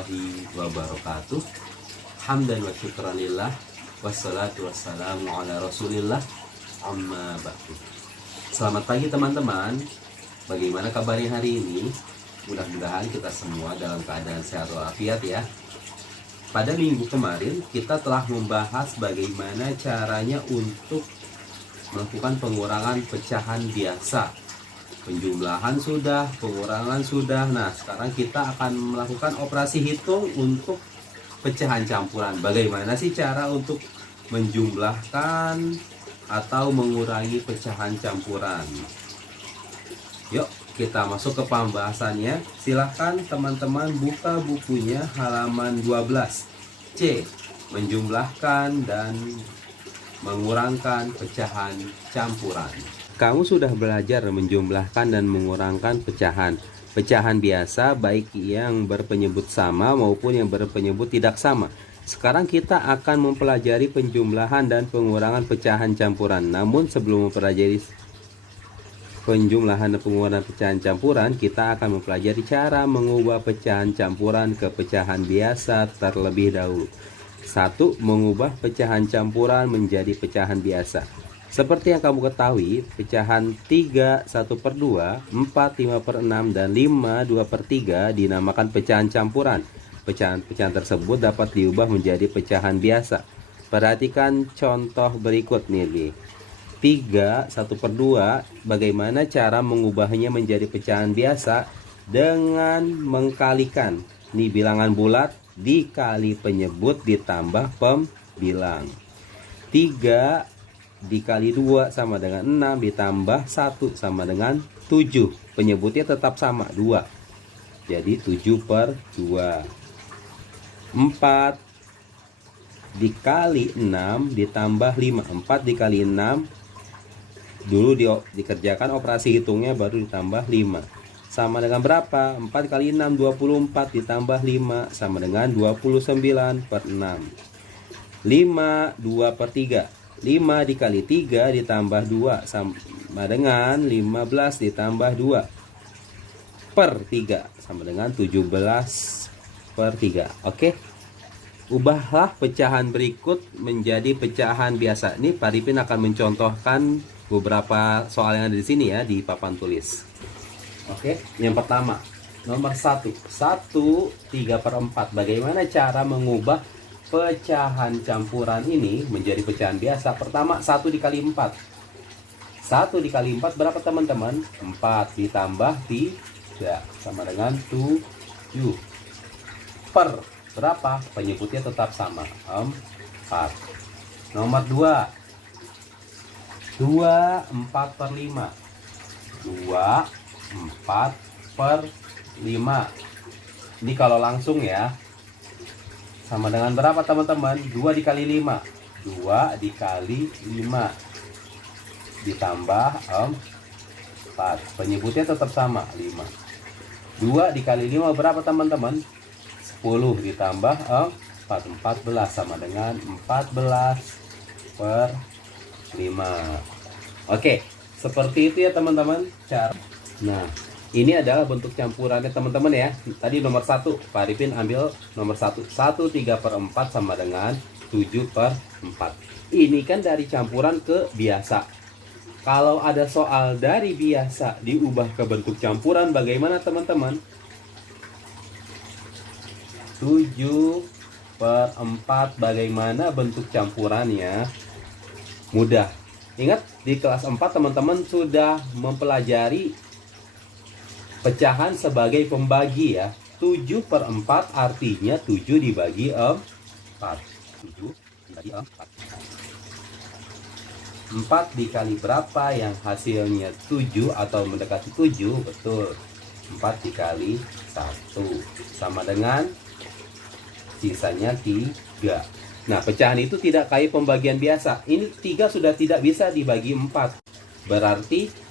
warahmatullahi wabarakatuh. Hamdan wa syukranillah, wassalatu wassalamu ala rasulillah, amma ba'du. Selamat pagi teman-teman. Bagaimana kabarnya hari ini? Mudah-mudahan kita semua dalam keadaan sehat walafiat ya. Pada minggu kemarin kita telah membahas bagaimana caranya untuk melakukan pengurangan pecahan biasa. Penjumlahan sudah, pengurangan sudah. Nah, sekarang kita akan melakukan operasi hitung untuk pecahan campuran. Bagaimana sih cara untuk menjumlahkan atau mengurangi pecahan campuran? Yuk, kita masuk ke pembahasannya. Silahkan teman-teman buka bukunya halaman 12. C. Menjumlahkan dan mengurangkan pecahan campuran. Kamu sudah belajar menjumlahkan dan mengurangkan pecahan. Pecahan biasa baik yang berpenyebut sama maupun yang berpenyebut tidak sama. Sekarang kita akan mempelajari penjumlahan dan pengurangan pecahan campuran. Namun sebelum mempelajari penjumlahan dan pengurangan pecahan campuran, kita akan mempelajari cara mengubah pecahan campuran ke pecahan biasa terlebih dahulu. 1. Mengubah pecahan campuran menjadi pecahan biasa. Seperti yang kamu ketahui, pecahan 3 1/2, 4 5/6, dan 5 2/3 dinamakan pecahan campuran. Pecahan-pecahan tersebut dapat diubah menjadi pecahan biasa. Perhatikan contoh berikut nih. 3 1/2, bagaimana cara mengubahnya menjadi pecahan biasa? Dengan mengkalikan. Nih bilangan bulat dikali penyebut ditambah pembilang. 3 dikali 2 sama dengan 6, ditambah 1 sama dengan 7. Penyebutnya tetap sama, 2. Jadi 7/2. 4 dikali 6 ditambah 5. 4 dikali 6 dulu dikerjakan operasi hitungnya, baru ditambah 5. Sama dengan berapa? 4 kali 6 24, ditambah 5 sama dengan 29/6. 5 2/3. 5 dikali 3 ditambah 2 sama dengan 15 ditambah 2 per 3 sama dengan 17/3. Oke. Ubahlah pecahan berikut menjadi pecahan biasa. Ini Pak Ripin akan mencontohkan beberapa soal yang ada di sini ya, di papan tulis. Oke, yang pertama, nomor 1. 1 3/4. Bagaimana cara mengubah pecahan campuran ini menjadi pecahan biasa? Pertama, 1 dikali 4. 1 dikali 4 berapa teman-teman? 4 ditambah 3 sama dengan 7. Per berapa? Penyebutnya tetap sama, 4. Nomor 2. 2 4/5. 2 4/5. Ini kalau langsung ya. Sama dengan berapa teman-teman? 2 dikali 5. 2 dikali 5 ditambah 4. Penyebutnya tetap sama, 5. 2 dikali 5 berapa teman-teman? 10 ditambah 4. 14 sama dengan 14/5. Oke, seperti itu ya teman-teman cara. Nah, ini adalah bentuk campurannya teman-teman ya. Tadi nomor 1, Pak Arifin ambil nomor 1. 1 3/4 sama dengan 7/4. Ini kan dari campuran ke biasa. Kalau ada soal dari biasa diubah ke bentuk campuran, bagaimana teman-teman? 7/4 bagaimana bentuk campurannya? Mudah. Ingat, di kelas 4 teman-teman sudah mempelajari pecahan sebagai pembagi ya. 7/4 artinya 7 dibagi 4. 7 dibagi 4. 4 dikali berapa yang hasilnya 7 atau mendekati 7? Betul. 4 dikali 1 sama dengan sisanya 3. Nah, pecahan itu tidak kayak pembagian biasa. Ini 3 sudah tidak bisa dibagi 4. Berarti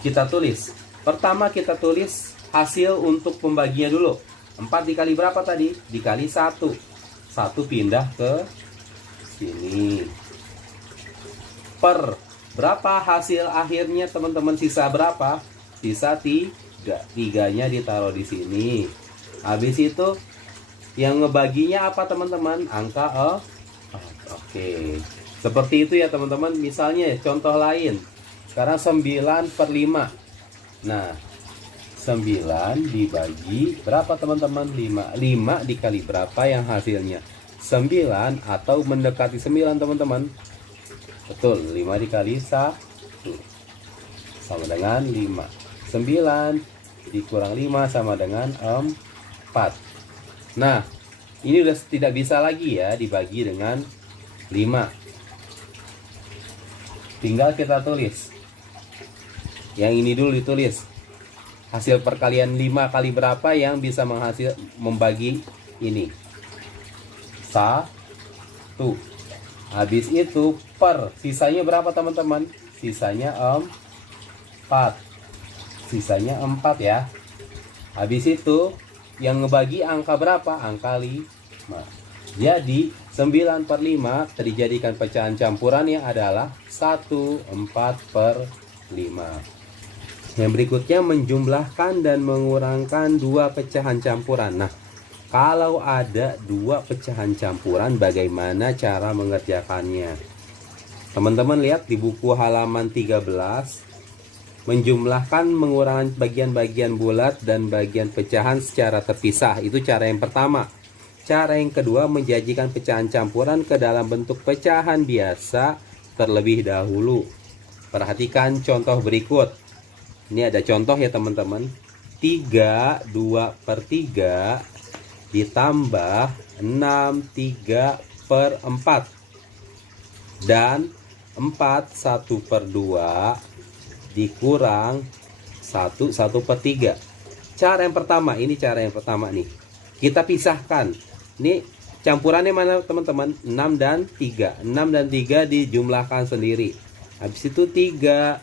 kita tulis. Pertama kita tulis hasil untuk pembaginya dulu. 4 dikali berapa tadi? Dikali 1. 1 pindah ke sini. Per berapa hasil akhirnya teman-teman? Sisa berapa? Sisa 3. Tiganya ditaruh di sini. Habis itu yang ngebaginya apa teman-teman? Angka Oke. Seperti itu ya teman-teman. Misalnya contoh lain. Sekarang 9/5. Nah, 9 dibagi berapa teman-teman? 5. 5 dikali berapa yang hasilnya? 9 atau mendekati 9 teman-teman. Betul, 5 dikali 1 sama dengan 5. 9 dikurang 5 sama dengan 4. Nah, ini udah tidak bisa lagi ya dibagi dengan 5. Tinggal kita tulis. Yang ini dulu ditulis. Hasil perkalian 5 kali berapa yang bisa membagi ini? 1. Habis itu per. Sisanya berapa teman-teman? Sisanya 4. Sisanya 4 ya. Habis itu yang ngebagi angka berapa? Angka 5. Jadi 9/5 dijadikan pecahan campurannya adalah 1/4/5. Yang berikutnya menjumlahkan dan mengurangkan dua pecahan campuran. Nah, kalau ada dua pecahan campuran, bagaimana cara mengerjakannya? Teman-teman lihat di buku halaman 13, menjumlahkan mengurangkan bagian-bagian bulat dan bagian pecahan secara terpisah. Itu cara yang pertama. Cara yang kedua, menjanjikan pecahan campuran ke dalam bentuk pecahan biasa terlebih dahulu. Perhatikan contoh berikut. Ini ada contoh ya teman-teman. 3/2/3 ditambah 6/3/4 dan 4/1/2 dikurang 1/1/3. Cara yang pertama, ini cara yang pertama nih. Kita pisahkan. Ini campurannya mana teman-teman? 6 dan 3. 6 dan 3 dijumlahkan sendiri. Habis itu 2/3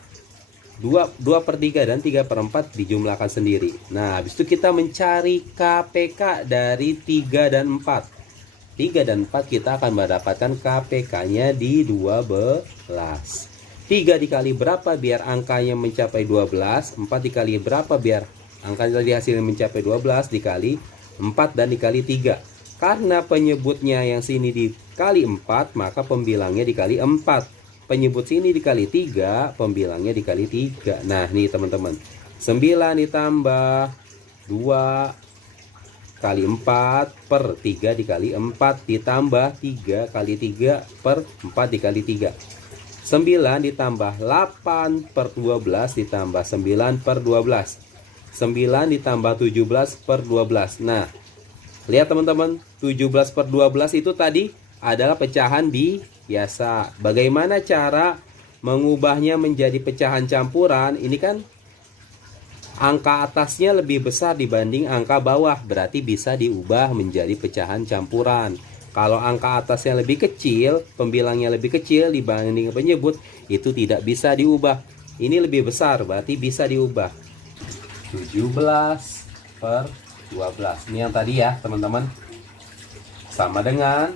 dan 3/4 dijumlahkan sendiri. Nah, habis itu kita mencari KPK dari 3 dan 4. 3 dan 4 kita akan mendapatkan KPK-nya di 12. 3 dikali berapa biar angkanya mencapai 12? 4 dikali berapa biar angkanya tadi hasilnya mencapai 12? Dikali 4 dan dikali 3. Karena penyebutnya yang sini dikali 4, maka pembilangnya dikali 4. Penyebut sini dikali 3, pembilangnya dikali 3. Nah, nih teman-teman. 9 ditambah 2 kali 4 per 3 dikali 4 ditambah 3 kali 3 per 4 dikali 3. 9 ditambah 8/12 ditambah 9/12. 9 ditambah 17/12. Nah, lihat teman-teman, 17/12 itu tadi adalah pecahan biasa. Bagaimana cara mengubahnya menjadi pecahan campuran? Ini kan angka atasnya lebih besar dibanding angka bawah, berarti bisa diubah menjadi pecahan campuran. Kalau angka atasnya lebih kecil, pembilangnya lebih kecil dibanding penyebut, itu tidak bisa diubah. Ini lebih besar, berarti bisa diubah. 17/12. Ini yang tadi ya teman-teman. Sama dengan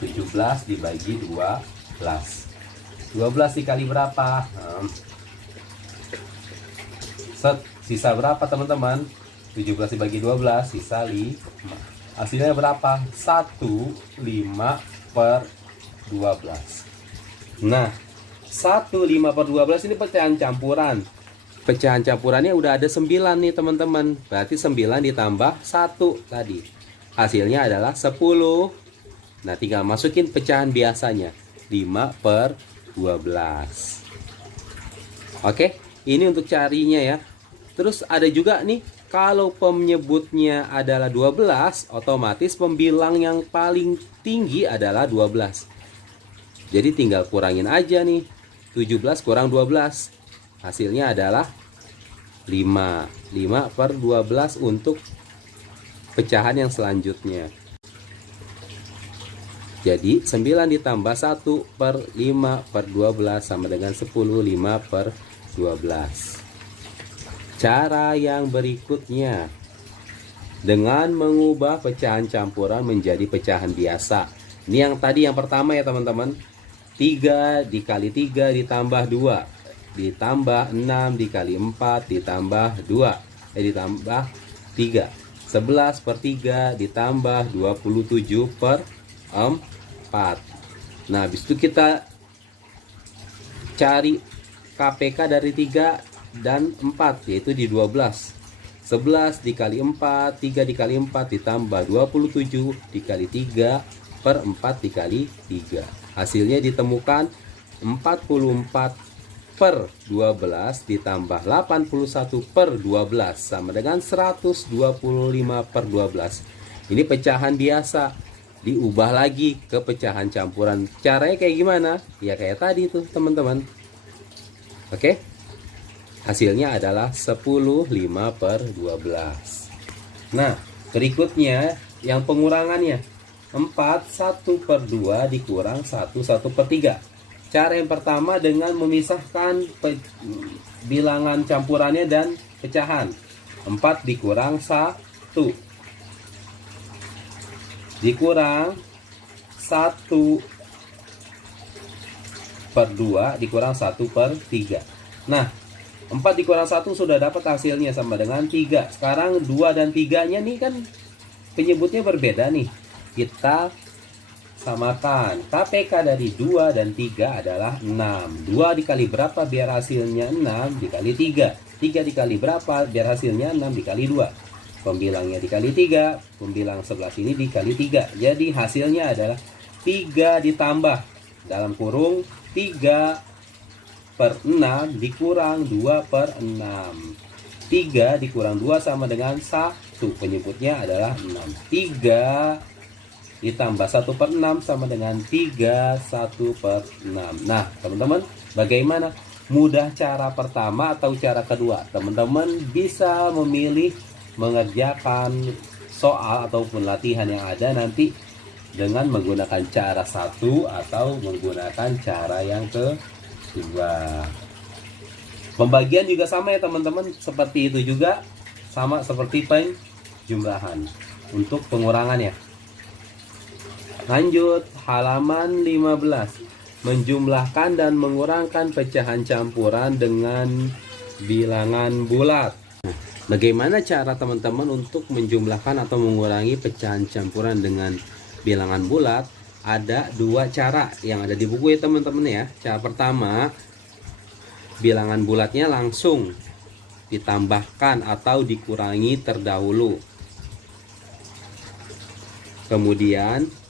17 dibagi 12. 12 dikali berapa? Sisa berapa teman-teman? 17 dibagi 12, sisa 5. Hasilnya berapa? 1/5/12. Nah, 1/5/12 ini pecahan campuran. Pecahan campurannya udah ada 9 nih teman-teman. Berarti 9 ditambah 1 tadi. Hasilnya adalah 10. Nah, tinggal masukin pecahan biasanya. 5/12. Oke, ini untuk carinya ya. Terus ada juga nih, kalau penyebutnya adalah 12, otomatis pembilang yang paling tinggi adalah 12. Jadi tinggal kurangin aja nih. 17 kurang 12. Hasilnya adalah 5. 5/12 untuk pecahan yang selanjutnya. Jadi 9 ditambah 1/5/12 sama dengan 10. 5/12. Cara yang berikutnya, dengan mengubah pecahan campuran menjadi pecahan biasa. Ini yang tadi yang pertama ya teman-teman. 3 dikali 3 ditambah 2. ditambah 6 dikali 4 ditambah 2 ditambah 3. 11 per 3 ditambah 27 per 4. Nah, habis itu kita cari KPK dari 3 dan 4, yaitu di 12. 11 dikali 4, 3 dikali 4 ditambah 27 dikali 3 per 4 dikali 3. Hasilnya ditemukan 44 per 12 ditambah 81 per 12 sama dengan 125 per 12. Ini pecahan biasa, diubah lagi ke pecahan campuran. Caranya kayak gimana? Ya kayak tadi tuh teman-teman. Oke, hasilnya adalah 10 5 per 12. Nah, berikutnya yang pengurangannya 4 1 per 2 dikurang 1 1 per 3. Cara yang pertama dengan memisahkan bilangan campurannya dan pecahan. 4 dikurang 1 dikurang 1 per 2 dikurang 1 per 3. Nah, 4 dikurang 1 sudah dapat hasilnya sama dengan 3. Sekarang 2 dan 3-nya nih kan penyebutnya berbeda nih. Kita samakan. KPK dari 2 dan 3 adalah 6. 2 dikali berapa biar hasilnya 6 dikali 3. 3 dikali berapa biar hasilnya 6 dikali 2. Pembilangnya dikali 3. Pembilang sebelah sini dikali 3. Jadi hasilnya adalah 3 ditambah dalam kurung 3 per 6 dikurang 2 per 6. 3 dikurang 2 sama dengan 1. Penyebutnya adalah 6. 3 ditambah 1 per 6 sama dengan 3 1 per 6. Nah teman-teman, bagaimana? Mudah cara pertama atau cara kedua? Teman-teman bisa memilih mengerjakan soal ataupun latihan yang ada nanti dengan menggunakan cara satu atau menggunakan cara yang kedua. Pembagian juga sama ya teman-teman, seperti itu juga, sama seperti penjumlahan untuk pengurangannya. Lanjut, halaman 15. Menjumlahkan dan mengurangkan pecahan campuran dengan bilangan bulat. Bagaimana cara teman-teman untuk menjumlahkan atau mengurangi pecahan campuran dengan bilangan bulat? Ada dua cara yang ada di buku ya teman-teman ya. Cara pertama, bilangan bulatnya langsung ditambahkan atau dikurangi terdahulu. Kemudian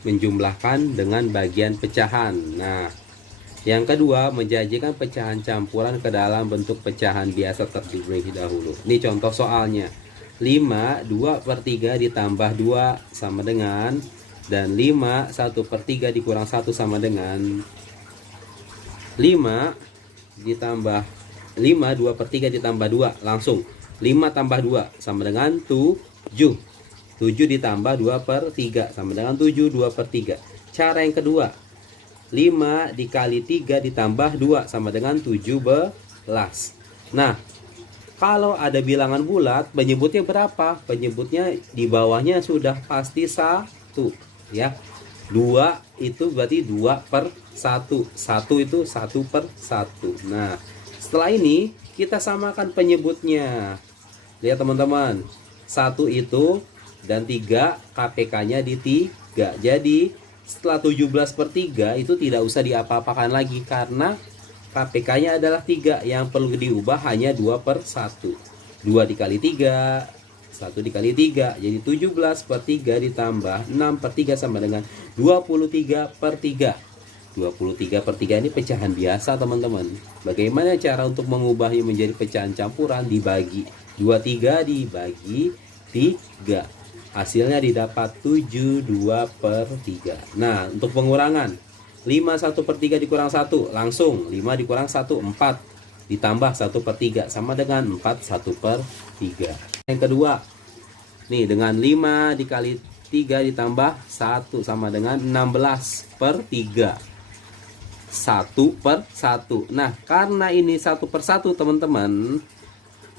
menjumlahkan dengan bagian pecahan. Nah, yang kedua, menjanjikan pecahan campuran ke dalam bentuk pecahan biasa terlebih dahulu. Ini contoh soalnya. 5 2 per 3 ditambah 2 sama dengan, dan 5 1 per 3 dikurang 1 sama dengan 5 ditambah 5 2 per 3 ditambah 2 langsung 5 tambah 2 sama dengan 7. 7 ditambah 2 per 3 sama dengan 7. 2 per 3. Cara yang kedua, 5 dikali 3 ditambah 2 sama dengan 17. Nah, kalau ada bilangan bulat, penyebutnya berapa? Penyebutnya di bawahnya sudah pasti 1 ya. 2 itu berarti 2 per 1. 1 itu 1 per 1. Nah, setelah ini kita samakan penyebutnya. Lihat teman-teman, 1 itu dan 3 KPK-nya di 3. Jadi setelah 17 per 3 itu tidak usah diapa-apakan lagi karena KPK-nya adalah 3. Yang perlu diubah hanya 2 per 1. 2 dikali 3, 1 dikali 3. Jadi 17 per 3 ditambah 6 per 3 sama dengan 23 per 3. 23 per 3 ini pecahan biasa teman-teman. Bagaimana cara untuk mengubahnya menjadi pecahan campuran? Dibagi 23 dibagi 3. Hasilnya didapat 72 per 3. Nah, untuk pengurangan 5 1 per 3 dikurang 1 langsung 5 dikurang 1 4 ditambah 1 per 3 sama dengan 4 1 per 3. Yang kedua nih, dengan 5 dikali 3 ditambah 1 sama dengan 16 per 3. 1 per 1. Nah, karena ini 1 per 1 teman-teman,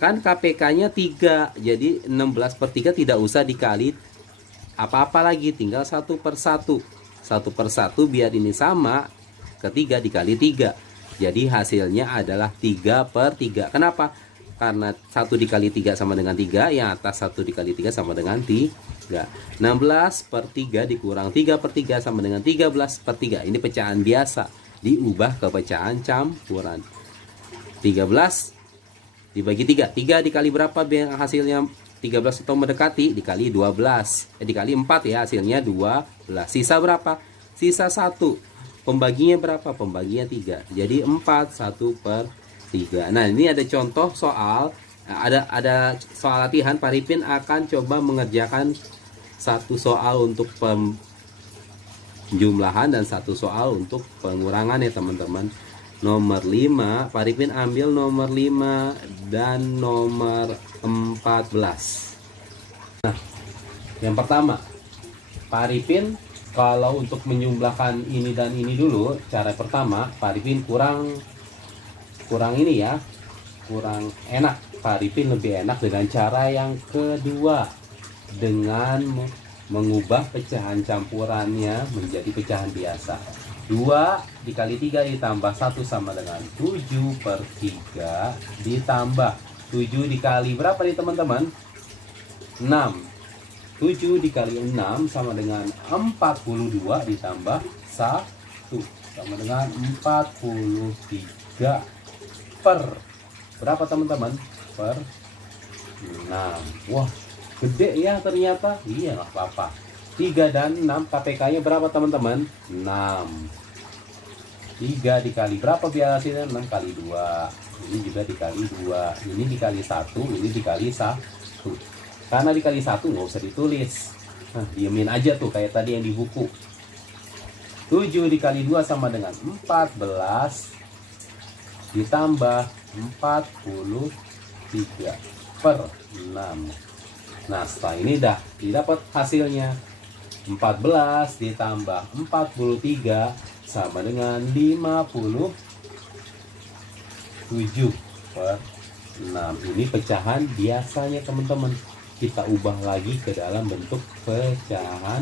kan KPK-nya 3, jadi 16 per 3 tidak usah dikali apa-apa lagi, tinggal 1 per 1. 1 per 1 biar ini sama, ketiga dikali 3. Jadi hasilnya adalah 3/3. Kenapa? Karena 1 dikali 3 sama dengan 3. Yang atas 1 dikali 3 sama dengan 3. 16/3 dikurang 3/3 sama dengan 13/3. Ini pecahan biasa diubah ke pecahan campuran. 13 dibagi 3. 3 dikali berapa biar hasilnya 13 atau mendekati? Dikali 12. Dikali 4 ya, hasilnya 12. Sisa berapa? Sisa 1. Pembaginya berapa? Pembaginya 3. Jadi 4, 1/3. Nah, ini ada contoh soal. Ada soal latihan. Pak Arifin akan coba mengerjakan satu soal untuk penjumlahan dan satu soal untuk pengurangan ya teman-teman. Nomor 5, Pak Arifin ambil nomor 5 dan nomor 14. Nah, yang pertama, Pak Arifin kalau untuk menjumlahkan ini dan ini dulu, cara pertama, Pak Arifin kurang ini ya, kurang enak. Pak Arifin lebih enak dengan cara yang kedua, dengan mengubah pecahan campurannya menjadi pecahan biasa. 2 dikali 3 ditambah 1 sama dengan 7/3 ditambah 7 dikali berapa nih teman-teman? 6. 7 dikali 6 sama dengan 42 ditambah 1 sama dengan 43 per berapa teman-teman? Per 6. Wah, gede ya ternyata. Iya, nggak apa-apa. 3 dan 6 KPK-nya berapa teman-teman? 6. 3 dikali berapa biar hasilnya? 6 kali 2. Ini juga dikali 2. Ini dikali 1. Ini dikali 1. Karena dikali 1 nggak usah ditulis. Nah, diemin aja tuh kayak tadi yang di buku. 7 dikali 2 sama dengan 14 ditambah 43 per 6. Nah, setelah ini dah didapat hasilnya. 14 ditambah 43 sama dengan 57 per 6. Ini pecahan biasanya teman-teman. Kita ubah lagi ke dalam bentuk pecahan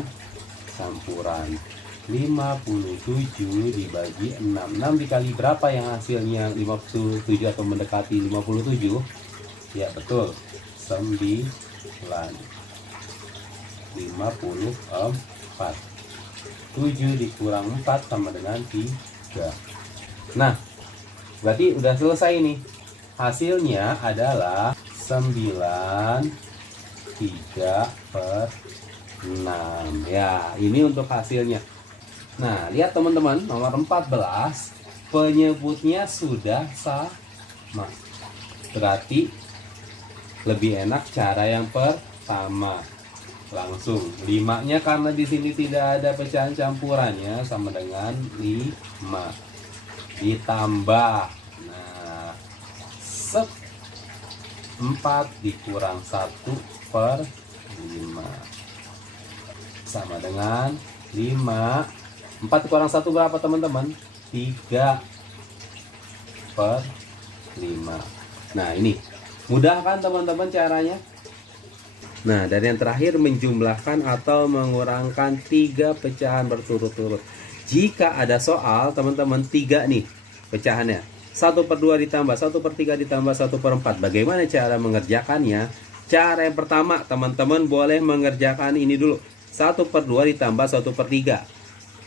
campuran. 57 dibagi 6. 6 dikali berapa yang hasilnya 57 atau mendekati 57? Ya betul, 9. 54. 7 dikurang 4 sama dengan 3. Nah, berarti udah selesai nih. Hasilnya adalah 93/6. Ya, ini untuk hasilnya. Nah, lihat teman-teman, nomor 14 penyebutnya sudah sama. Berarti lebih enak cara yang pertama. Langsung 5-nya karena di sini tidak ada pecahan campurannya sama dengan 5 ditambah. Nah, 4 dikurang 1/5 sama dengan 5. 4 dikurang 1 berapa teman-teman? 3/5. Nah, ini mudah kan teman-teman caranya? Nah, dan yang terakhir menjumlahkan atau mengurangkan 3 pecahan berturut-turut. Jika ada soal teman-teman 3 nih pecahannya, 1/2 ditambah 1/3 ditambah 1/4. Bagaimana cara mengerjakannya? Cara yang pertama teman-teman boleh mengerjakan ini dulu. 1/2 ditambah 1/3.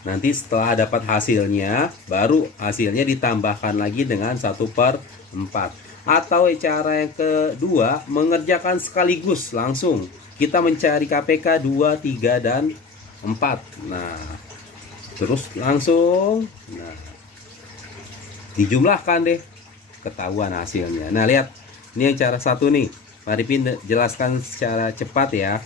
Nanti setelah dapat hasilnya, baru hasilnya ditambahkan lagi dengan 1/4. Atau cara yang kedua, mengerjakan sekaligus langsung. Kita mencari KPK 2, 3, dan 4. Nah, terus langsung dijumlahkan deh, ketahuan hasilnya. Nah, lihat, ini yang cara satu nih. Pak Arifin jelaskan secara cepat ya.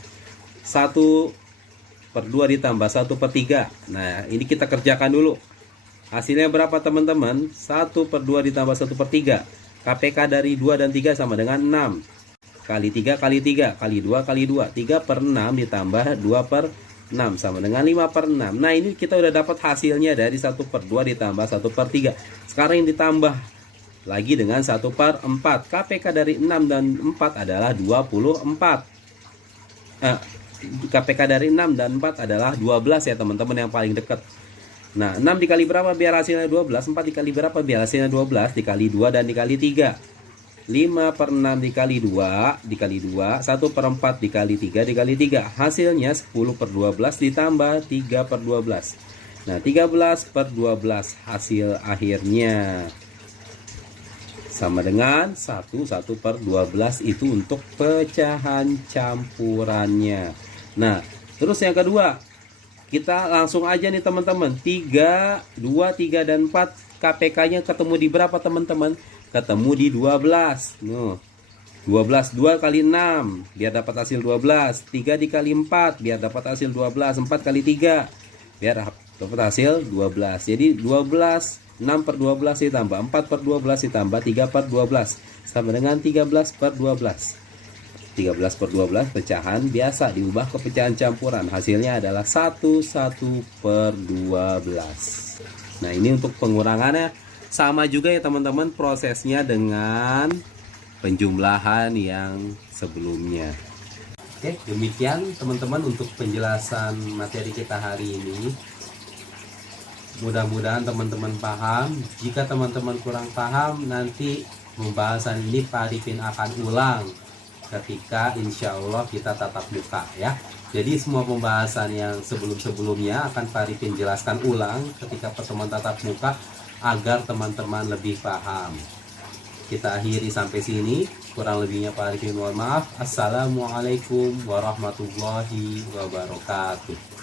1/2 ditambah 1/3. Nah, ini kita kerjakan dulu. Hasilnya berapa teman-teman? 1/2 ditambah 1/3. KPK dari 2 dan 3 sama dengan 6. Kali 3 kali 3 kali 2 kali 2. 3/6 ditambah 2/6 sama dengan 5/6. Nah, ini kita udah dapat hasilnya dari 1/2 ditambah 1/3. Sekarang yang ditambah lagi dengan 1/4. KPK dari 6 dan 4 adalah 24. KPK dari 6 dan 4 adalah 12 ya teman-teman, yang paling dekat. Nah, 6 dikali berapa biar hasilnya 12? 4 dikali berapa biar hasilnya 12? Dikali 2 dan dikali 3. 5 per 6 dikali 2, dikali 2, 1 per 4 dikali 3, dikali 3. Hasilnya 10 per 12 ditambah 3 per 12. Nah, 13 per 12 hasil akhirnya. Sama dengan 1 per 12 itu untuk pecahan campurannya. Nah, terus yang kedua, kita langsung aja nih teman-teman. 3, 2, 3, dan 4 KPK-nya ketemu di berapa teman-teman? Ketemu di 12. 12, 2 kali 6 biar dapat hasil 12. 3 dikali 4 biar dapat hasil 12. 4 kali 3 biar dapat hasil 12. Jadi 12, 6 per 12 ditambah 4 per 12 ditambah 3 per 12 sama dengan 13 per 12. 13 per 12 pecahan biasa diubah ke pecahan campuran. Hasilnya adalah 1 per 12. Nah, ini untuk pengurangannya. Sama juga ya teman-teman prosesnya dengan penjumlahan yang sebelumnya. Oke, demikian teman-teman untuk penjelasan materi kita hari ini. Mudah-mudahan teman-teman paham. Jika teman-teman kurang paham, nanti pembahasan ini Pak Arifin akan ulang ketika insya Allah kita tatap muka ya. Jadi semua pembahasan yang sebelum-sebelumnya akan Pak Arifin jelaskan ulang ketika pertemuan tatap muka agar teman-teman lebih paham. Kita akhiri sampai sini. Kurang lebihnya Pak Arifin mohon maaf. Assalamualaikum warahmatullahi wabarakatuh.